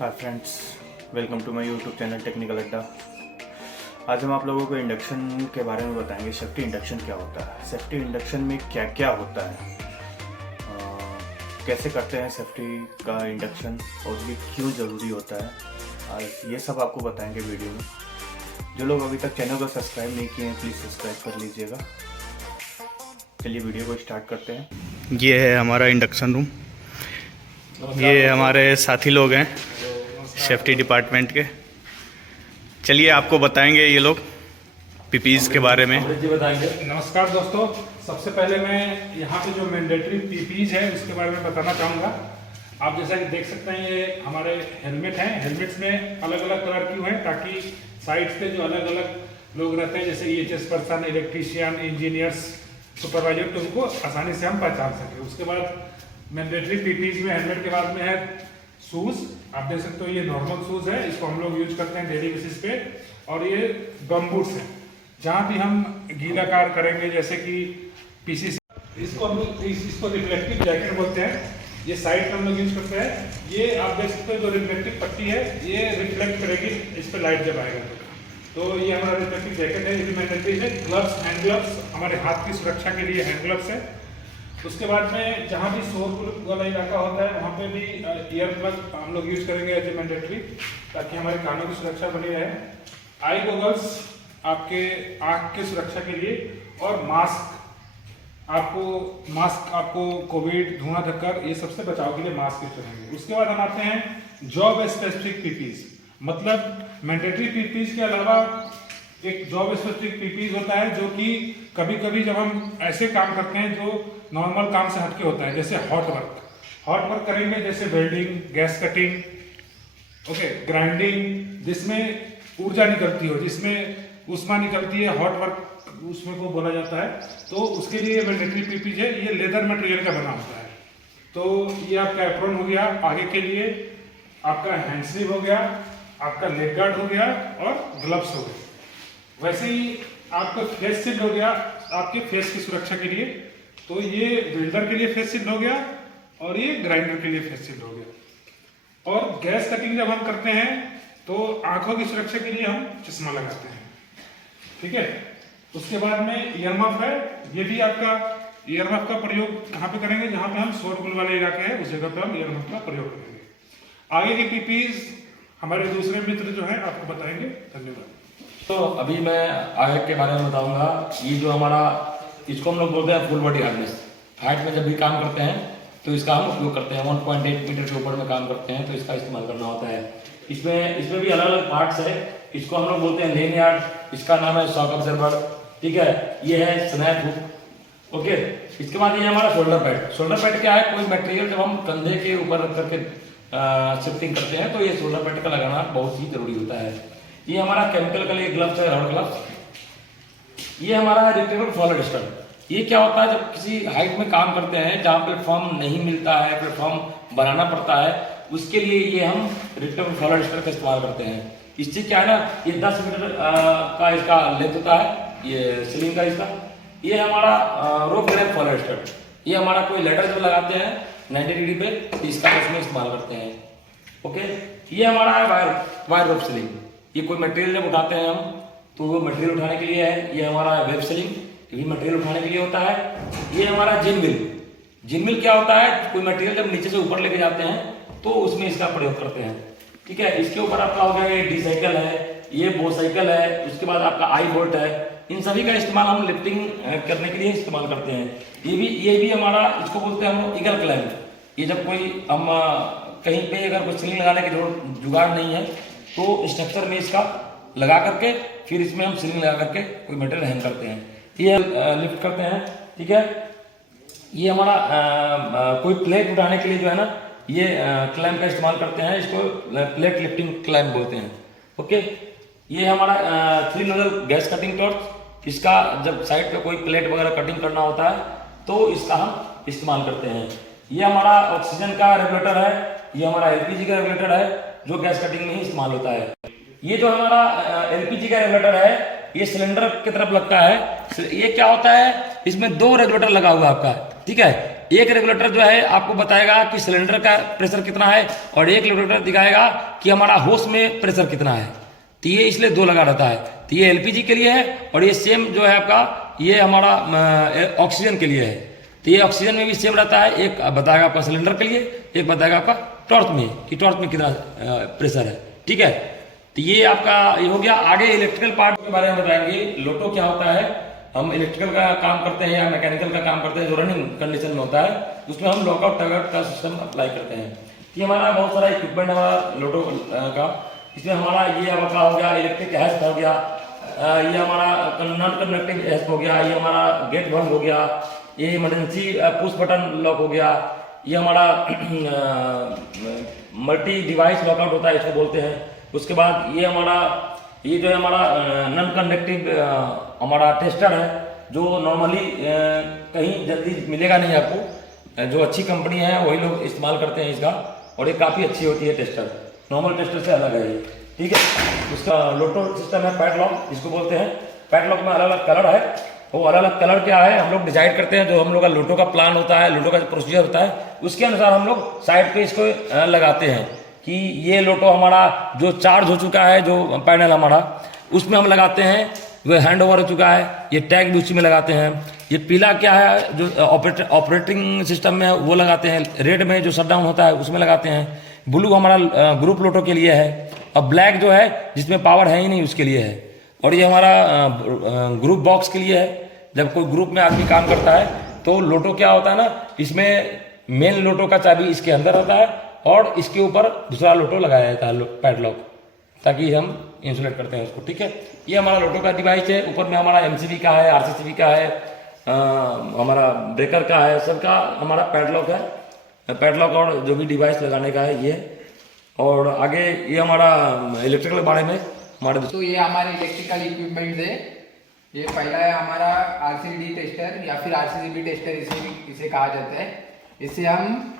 Hi friends, welcome to my YouTube channel technical Adda. आज हम आप लोगों को इंडक्शन के बारे में बताएंगे। सेफ्टी इंडक्शन क्या होता है, सेफ्टी इंडक्शन में क्या क्या होता है, कैसे करते हैं सेफ्टी का इंडक्शन और ये क्यों ज़रूरी होता है। आज ये सब आपको बताएंगे वीडियो में। जो लोग अभी तक चैनल को सब्सक्राइब नहीं किए हैं प्लीज़ सब्सक्राइब कर लीजिएगा। चलिए वीडियो को स्टार्ट करते हैं। ये है हमारा इंडक्शन रूम। ये हमारे साथी लोग हैं सेफ्टी डिपार्टमेंट के। चलिए आपको बताएंगे ये लोग पीपीज के बारे में। जी बताएंगे। नमस्कार दोस्तों, सबसे पहले मैं यहाँ पे जो मैंडेटरी पीपीज है उसके बारे में बताना चाहूँगा। आप जैसा कि देख सकते हैं ये हमारे हेलमेट हैं। हेलमेट्स में अलग अलग कलर क्यों हैं, ताकि साइड्स पे जो अलग अलग लोग रहते हैं जैसे EHS person, electrician, engineers, supervisor, तो उनको आसानी से हम पहचान सकें। उसके बाद मैंडेटरी पीपीज में हेलमेट के बाद में है शूज़। आप देख सकते हो ये नॉर्मल शूज़ है, इसको हम लोग यूज करते हैं डेली बेसिस पे। और ये गम बूट्स हैं, जहाँ भी हम गीला कार्य करेंगे जैसे कि PCC, इसको रिफ्लेक्टिव जैकेट बोलते हैं। ये साइड में हम लोग यूज करते हैं। ये आप देख सकते हो जो रिफ्लेक्टिव पट्टी है ये रिफ्लेक्ट करेगी इस पर लाइट जब आएगा तो ये हमारा रिफ्लेक्टिव जैकेट है। ये भी मैंडेटरी है। ग्लव्स, हैंड ग्लव्स, हमारे हाथ की सुरक्षा के लिए हैंड ग्लव्स है। उसके बाद में जहाँ भी शोर वाला इलाका होता है वहाँ पे भी ईयर प्लग हम लोग यूज करेंगे एज ए मैंडेटरी, ताकि हमारे कानों की सुरक्षा बनी रहे। आई गॉगल्स आपके आँख की सुरक्षा के लिए, और मास्क आपको कोविड, धुआं धक्कर, ये सबसे बचाव के लिए मास्क यूज करेंगे। उसके बाद हम आते हैं जॉब स्पेसिफिक पीपीज। मतलब मैंडेटरी पीपीज के अलावा एक जॉब स्पेसिफिक पीपीज होता है, जो कि कभी कभी जब हम ऐसे काम करते हैं जो नॉर्मल काम से हटके होता है, जैसे हॉट वर्क करेंगे, जैसे welding, gas cutting, okay, grinding, जिसमें ऊर्जा निकलती हो, जिसमें ऊष्मा निकलती है, हॉट वर्क उसमें को बोला जाता है। तो उसके लिए मैंडेटरी पीपीज है। ये लेदर मटेरियल का बना होता है। तो ये आपका एप्रॉन हो गया आगे के लिए, आपका हैंड स्लीव हो गया, आपका लेग गार्ड हो गया, और ग्लव्स हो गए। वैसे ही आपका फेस शील्ड हो गया आपके फेस की सुरक्षा के लिए। तो ये वेल्डर के लिए फेस शील्ड हो गया, और ये ग्राइंडर के लिए फेस शील्ड हो गया। और गैस कटिंग जब हम करते हैं तो आंखों की सुरक्षा के लिए हम चश्मा लगाते हैं, ठीक है। उसके बाद में ईयरमफ है। ये भी आपका ईयरमफ का प्रयोग कहाँ पे करेंगे, जहाँ पे हम शोरगुल वाले इलाके हैं उस जगह पे हम ईयरमफ का प्रयोग करेंगे। आगे की पीपीज हमारे दूसरे मित्र जो है आपको बताएंगे। धन्यवाद। तो अभी मैं आगे के बारे में बताऊंगा। ये जो हमारा, इसको हम लोग बोलते हैं फुल बॉडी हार्नेस। हाइट में जब भी काम करते हैं तो इसका हम उपयोग करते हैं। 1.8 मीटर के ऊपर में काम करते हैं तो इसका इस्तेमाल करना होता है। इसमें भी अलग अलग पार्ट्स है। इसको हम लोग बोलते हैं लेन यार्ड, इसका नाम है शॉक ऑब्जर्वर, ठीक है। ये है स्नैप हुक, ओके। इसके बाद ये हमारा शोल्डर पैड। शोल्डर पैड क्या है, कोई मटेरियल जब हम कंधे के ऊपर रख करके शिफ्टिंग करते हैं तो ये शोल्डर पैड का लगाना बहुत ही जरूरी होता है। ये हमारा केमिकल का लिए ग्लव्स है, रबर ग्लव्स। ये हमारा है रिट्रेक्टेबल फॉलोड स्टड। ये क्या होता है, जब किसी हाइट में काम करते हैं जहाँ प्लेटफॉर्म नहीं मिलता है, प्लेटफॉर्म बनाना पड़ता है, उसके लिए ये हम रिट्रेक्टेबल फॉलोड स्टड का इस्तेमाल करते हैं। इससे क्या है ना, ये 10 मीटर का इसका लेंथ होता है, ये स्लिंग का इसका। ये हमारा रोप ग्रैप फॉलोड स्टड। ये हमारा कोई लेटर जब लगाते हैं 90 डिग्री पे तो इसका इसमें इस्तेमाल करते हैं, ओके। ये हमारा है वायर रोप स्लिंग। ये कोई मटेरियल जब उठाते हैं हम तो वो मटेरियल उठाने के लिए है। ये हमारा वेब स्लिंग, ये मटेरियल उठाने के लिए होता है। ये हमारा जिन मिल क्या होता है, कोई मटेरियल जब नीचे से ऊपर लेके जाते हैं तो उसमें इसका प्रयोग करते हैं, ठीक है। इसके ऊपर आपका हो गया ये डी साइकिल है, ये बो साइकिल है, उसके बाद आपका आई बोल्ट है। इन सभी का इस्तेमाल हम लिफ्टिंग करने के लिए इस्तेमाल करते हैं। ये भी हमारा, इसको बोलते हैं हम ईगल क्लैंप। ये जब कोई हम कहीं पे अगर कोई स्लिंग लगाने की जुगाड़ नहीं है तो स्ट्रक्चर में इसका लगा करके फिर इसमें हम स्लिंग लगा करके कोई मटेरियल हैंग करते हैं, ये लिफ्ट करते हैं, ठीक है। ये हमारा कोई प्लेट उठाने के लिए जो है ना, ये क्लैंप का इस्तेमाल करते हैं। इसको प्लेट लिफ्टिंग क्लैंप बोलते हैं, ओके। ये हमारा 3 नोजल गैस कटिंग टॉर्च। इसका जब साइड पे कोई प्लेट वगैरह कटिंग करना होता है तो इसका हम इस्तेमाल करते हैं। ये हमारा ऑक्सीजन का रेगुलेटर है। ये हमारा LPG का रेगुलेटर है जो गैस कटिंग में ही इस्तेमाल होता है। ये जो हमारा LPG का रेगुलेटर है ये सिलेंडर की तरफ लगता है। ये क्या होता है, इसमें 2 रेगुलेटर लगा हुआ है आपका, ठीक है। एक रेगुलेटर जो है आपको बताएगा कि सिलेंडर का प्रेशर कितना है, और एक रेगुलेटर दिखाएगा कि हमारा होस में प्रेशर कितना है। तो ये इसलिए दो लगा रहता है। तो ये एलपीजी के लिए है, और ये सेम जो है आपका ये हमारा ऑक्सीजन के लिए है। तो ये ऑक्सीजन में भी सेम रहता है, एक बताएगा आपका सिलेंडर के लिए, एक बताएगा आपका टॉर्च में कि टॉर्च में कितना प्रेशर है। ठीक है, तो ये आपका ये हो गया। आगे इलेक्ट्रिकल पार्ट के बारे में बताएंगे। लोटो क्या होता है, हम इलेक्ट्रिकल का काम करते हैं या मैकेनिकल का काम करते हैं जो रनिंग कंडीशन में होता है, उसमें हम लॉकआउट टगआउट का सिस्टम अप्लाई करते हैं। ये हमारा बहुत सारा इक्विपमेंट हमारा लोटो का, इसमें हमारा ये आपका हो गया इलेक्ट्रिक हेस्प हो गया, ये हमारा नॉन कंडक्टिंग हेस्प हो गया, ये हमारा गेट बंद हो गया, ये इमरजेंसी पुश बटन लॉक हो गया, ये हमारा मल्टी डिवाइस लॉकआउट होता है इसको बोलते हैं। उसके बाद ये हमारा ये जो है हमारा नॉन कंडक्टिव हमारा टेस्टर है, जो नॉर्मली कहीं जल्दी मिलेगा नहीं आपको, जो अच्छी कंपनी है वही लोग इस्तेमाल करते हैं इसका, और ये काफ़ी अच्छी होती है टेस्टर, नॉर्मल टेस्टर से अलग है ये। ठीक है, उसका लोटो सिस्टम है पैडलॉक जिसको बोलते हैं। पैडलॉक में अलग अलग कलर है, वो अलग अलग कलर क्या है हम लोग डिसाइड करते हैं। जो हम लोग का लोटो का प्लान होता है, लोटो का जो प्रोसीजर होता है, उसके अनुसार हम लोग साइड पे इसको लगाते हैं कि ये लोटो हमारा जो चार्ज हो चुका है, जो पैनल हमारा उसमें हम लगाते हैं, वो हैंड ओवर हो चुका है, ये टैग भी उसी में लगाते हैं। ये पीला क्या है जो ऑपरेटिंग सिस्टम में है वो लगाते हैं, रेड में जो शटडाउन होता है उसमें लगाते हैं, ब्लू हमारा ग्रुप लोटो के लिए है, और ब्लैक जो है जिसमें पावर है ही नहीं उसके लिए है, और ये हमारा ग्रुप बॉक्स के लिए है। जब कोई ग्रुप में आदमी काम करता है तो लोटो क्या होता है ना, इसमें मेन लोटो का चाबी इसके अंदर रहता है और इसके ऊपर दूसरा लोटो लगाया जाता है पैडलॉक, ताकि हम इंसुलेट करते हैं उसको। ठीक है, ये हमारा लोटो का डिवाइस है। ऊपर में हमारा एमसीबी का है, आरसीसीबी का है, हमारा ब्रेकर का है, सबका हमारा पैडलॉक है। पैडलॉक और जो भी डिवाइस लगाने का है ये। और आगे ये हमारा इलेक्ट्रिकल बारे में हमारे तो ये हमारे इलेक्ट्रिकल इक्विपमेंट है। ये पहला है हमारा आरसीडी टेस्टर या फिर आरसीसीबी टेस्टर इसे कहा जाता है। इससे हम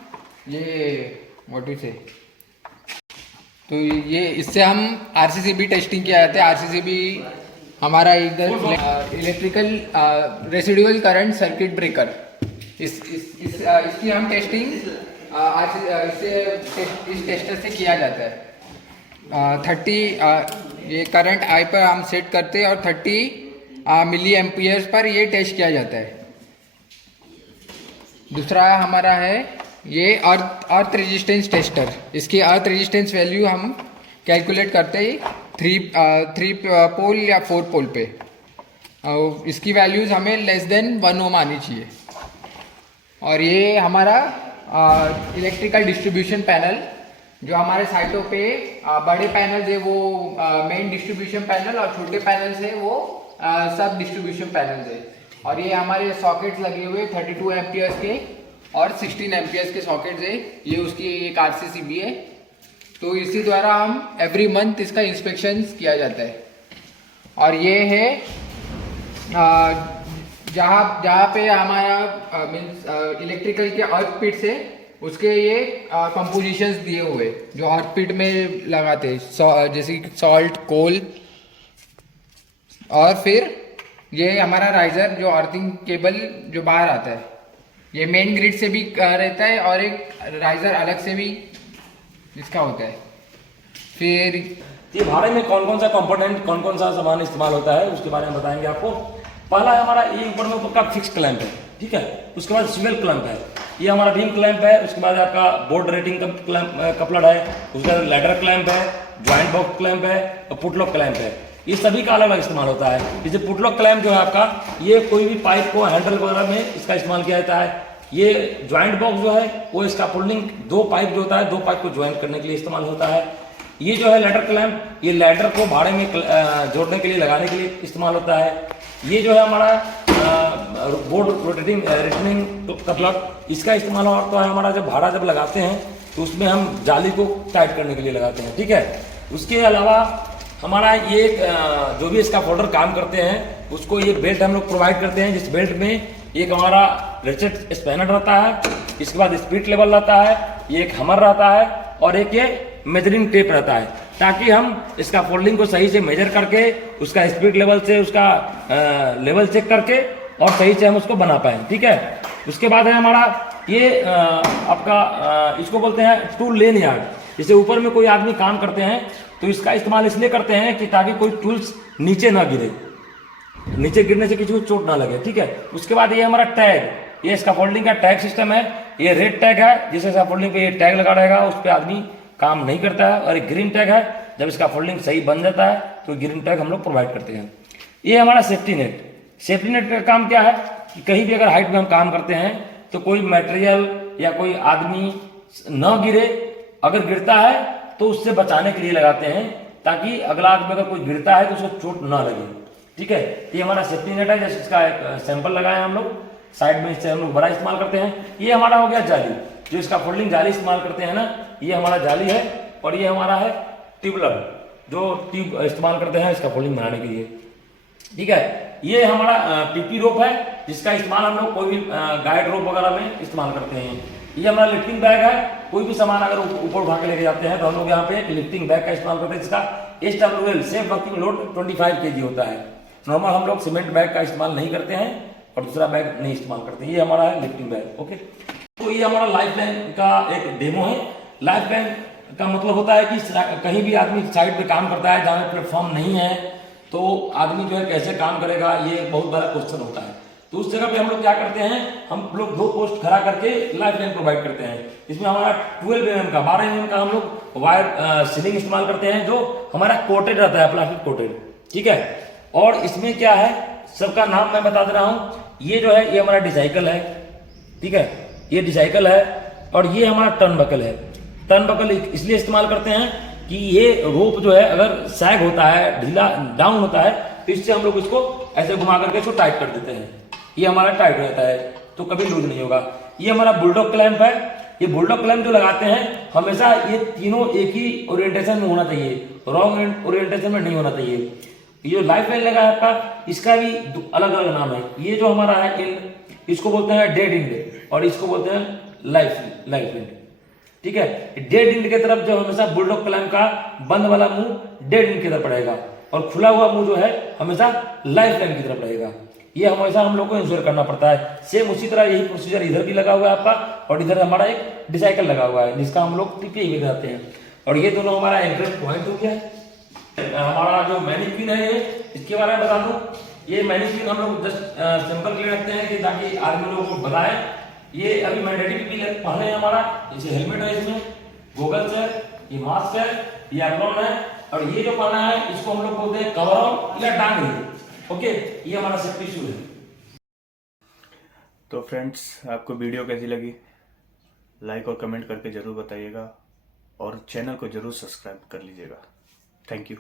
ये से तो ये इससे हम आरसीसीबी टेस्टिंग किया जाता है। आरसीसीबी हमारा इधर electrical residual current circuit breaker, इसकी हम टेस्टिंग इस टेस्टर से किया जाता है। 30 ये करंट आई पर हम सेट करते हैं और 30 मिली एम्पियर्स पर ये टेस्ट किया जाता है। दूसरा हमारा है ये अर्थ रेजिस्टेंस टेस्टर। इसकी अर्थ रेजिस्टेंस वैल्यू हम कैलकुलेट करते हैं 3 पोल या 4 पोल पे। इसकी वैल्यूज़ हमें लेस देन 1 ओम आनी चाहिए। और ये हमारा इलेक्ट्रिकल डिस्ट्रीब्यूशन पैनल, जो हमारे साइटों पे बड़े पैनल्स है वो मेन डिस्ट्रीब्यूशन पैनल, और छोटे पैनल्स है वो सब डिस्ट्रीब्यूशन पैनल्स है। और ये हमारे सॉकेट्स लगे हुए 32 एम्पियर्स के और 16 एम्पियर्स के सॉकेट्स है। ये उसकी एक आरसीसीबी है। तो इसी द्वारा हम एवरी मंथ इसका इंस्पेक्शन किया जाता है। और ये है जहाँ पे हमारा मीन्स इलेक्ट्रिकल के अर्थ पिट्स है, उसके ये कंपोजिशंस दिए हुए जो अर्थ पिट में लगाते हैं, जैसे सॉल्ट, कोल। और फिर ये हमारा राइजर जो अर्थिंग केबल जो बाहर आता है, ये मेन ग्रिड से भी रहता है और एक राइजर अलग से भी इसका होता है। फिर ये भाड़े में कौन कौन सा कंपोनेंट, कौन कौन सा सामान इस्तेमाल होता है उसके बारे में बताएंगे आपको। पहला है हमारा ये ऊपर में ऊपर का फिक्स क्लैंप है, ठीक है। उसके बाद स्विवेल क्लैंप है, ये हमारा बीम क्लैंप है। उसके बाद आपका बोर्ड रेटिंग कपलर है, उसके बाद लैडर क्लैंप है, ज्वाइंट बॉक्स क्लैंप है और पुटलॉक क्लैंप है। ये सभी का अलग अलग इस्तेमाल होता है। जैसे पुटलॉक क्लैंप जो है आपका, ये कोई भी पाइप को हैंडल वगैरह में इसका इस्तेमाल किया जाता है। ये ज्वाइंट बॉक्स जो है वो इसका पुलिंग 2 पाइप जो होता है, 2 पाइप को ज्वाइंट करने के लिए इस्तेमाल होता है। ये जो है लैडर क्लैंप, ये लैडर को भाड़े में जोड़ने के लिए, लगाने के लिए इस्तेमाल होता है। ये जो है हमारा बोर्ड रोटेटिंग कपलर, इसका इस्तेमाल होता है हमारा जब भाड़ा जब लगाते हैं तो उसमें हम जाली को टाइट करने के लिए लगाते हैं, ठीक है। उसके अलावा हमारा ये जो भी इसका फोल्डर काम करते हैं उसको ये बेल्ट हम लोग प्रोवाइड करते हैं, जिस बेल्ट में एक हमारा रेचेट स्पैनर रहता है, इसके बाद स्पीड लेवल रहता है, ये एक हमर रहता है और एक ये मेजरिंग टेप रहता है, ताकि हम इसका फोल्डिंग को सही से मेजर करके उसका स्पीड लेवल से उसका लेवल चेक करके और सही से हम उसको बना पाएँ, ठीक है। उसके बाद है हमारा ये आपका इसको बोलते हैं टूल लेन यार्ड। जैसे ऊपर में कोई आदमी काम करते हैं तो इसका इस्तेमाल इसलिए करते हैं कि ताकि कोई टूल्स नीचे ना गिरे, नीचे गिरने से किसी को चोट ना लगे, ठीक है। उसके बाद ये हमारा टैग, ये इसका फोल्डिंग का टैग सिस्टम है। ये रेड टैग है, जिस फोल्डिंग पे ये टैग लगा रहेगा उस पर आदमी काम नहीं करता है। और एक ग्रीन टैग है, जब इसका फोल्डिंग सही बन जाता है तो ग्रीन टैग हम लोग प्रोवाइड करते हैं। ये हमारा सेफ्टी नेट। सेफ्टी नेट का काम क्या है कि कहीं भी अगर हाइट में हम काम करते हैं तो कोई मटेरियल या कोई आदमी न गिरे, अगर गिरता है तो उससे बचाने के लिए लगाते हैं, ताकि अगला आदमी अगर कोई गिरता है तो उसको चोट ना लगे, ठीक है। ये हमारा सेफ्टी नेट है, जैसे इसका एक सैंपल लगाए हम लोग साइड में, इससे हम लोग बड़ा इस्तेमाल करते हैं। ये हमारा हो गया जाली, जो इसका फोल्डिंग जाली इस्तेमाल करते हैं ना, ये हमारा जाली है। और ये हमारा है ट्यूबलर, जो ट्यूब इस्तेमाल करते हैं इसका फोल्डिंग बनाने के लिए, ठीक है। ये हमारा पीपी रोप है, जिसका इस्तेमाल हम लोग कोई भी गाइड रोप वगैरह में इस्तेमाल करते हैं। ये हमारा लिफ्टिंग बैग है, कोई भी सामान अगर ऊपर उठा के लेके जाते हैं तो हम लोग यहाँ पे लिफ्टिंग बैग का इस्तेमाल करते हैं, जिसका SWL safe working load 25 kg होता है। नॉर्मल हम लोग सीमेंट बैग का इस्तेमाल नहीं करते हैं और दूसरा बैग नहीं इस्तेमाल करते हैं। ये हमारा है लिफ्टिंग बैग, ओके। तो ये हमारा लाइफ लाइन का एक डेमो है। लाइफ लाइन का मतलब होता है कि कहीं भी आदमी साइड पे काम करता है जहाँ प्लेटफॉर्म नहीं है तो आदमी जो है कैसे काम करेगा, ये एक बहुत बड़ा क्वेश्चन होता है। तो उस जगह पे हम लोग क्या करते हैं, हम लोग 2 पोस्ट खड़ा करके लाइफ लाइन प्रोवाइड करते हैं। इसमें हमारा 12 mm का 12 mm का हम लोग वायर सीलिंग इस्तेमाल करते हैं, जो हमारा कोटेड रहता है, प्लास्टिक कोटेड, ठीक है। और इसमें क्या है, सबका नाम मैं बता दे रहा हूँ। ये जो है ये हमारा डिसाइकल है, ठीक है, ये डिसाइकल है। और ये हमारा टर्न बकल है। टर्न बकल इसलिए इस्तेमाल करते हैं कि ये रोप जो है अगर सैग होता है, ढीला डाउन होता है, तो इससे हम लोग इसको ऐसे घुमा करके इसको टाइट कर देते हैं। ये हमारा टाइट रहता है तो कभी लूज नहीं होगा। ये हमारा बुलडॉग क्लैंप है। ये बुलडॉग क्लैंप जो लगाते हैं हमेशा ये तीनों एक ही ओरिएंटेशन में होना चाहिए, रॉन्ग ओरिएंटेशन में नहीं होना चाहिए। ये जो लाइफ लाइन लगा है आपका, इसका भी अलग अलग नाम है। ये जो हमारा है इन, इसको बोलते हैं डेड इंड और इसको बोलते हैं लाइफ इंड, ठीक है। डेड इंड की तरफ जो हमेशा बुलडॉग क्लैंप का बंद वाला मुंह डेड इंड की तरफ पड़ेगा और खुला हुआ मुंह जो है हमेशा लाइफ लाइन की तरफ पड़ेगा। ये हमेशा हम लोग को इंश्योर करना पड़ता है। सेम उसी तरह यही प्रोसीजर इधर भी लगा हुआ है आपका, और इधर हमारा एक डिसाइकल लगा हुआ है जिसका हम लोग पीपीई में कराते हैं। और ये दोनों हमारा एंकरेज पॉइंट हो गया है। हमारा जो मैनिक्विन है, ये इसके बारे में बता दूं, ये मैनिक्विन हम लोग जस्ट सिंपल के लिए रखते हैं कि ताकि आदमी लोगों को बताएं। ये अभी मैंडेटरी पीपी पहने हैं हमारा, जैसे हेलमेट है, इसमें गोगल्स है, ये मास्क है, ये एप्रोन है, और ये जो पहना है इसको हम लोग बोलते हैं कवर ऑन या डांगरी, ओके। ये हमारा सेफ्टी शूज है। तो फ्रेंड्स, आपको वीडियो कैसी लगी लाइक और कमेंट करके ज़रूर बताइएगा और चैनल को ज़रूर सब्सक्राइब कर लीजिएगा। Thank you.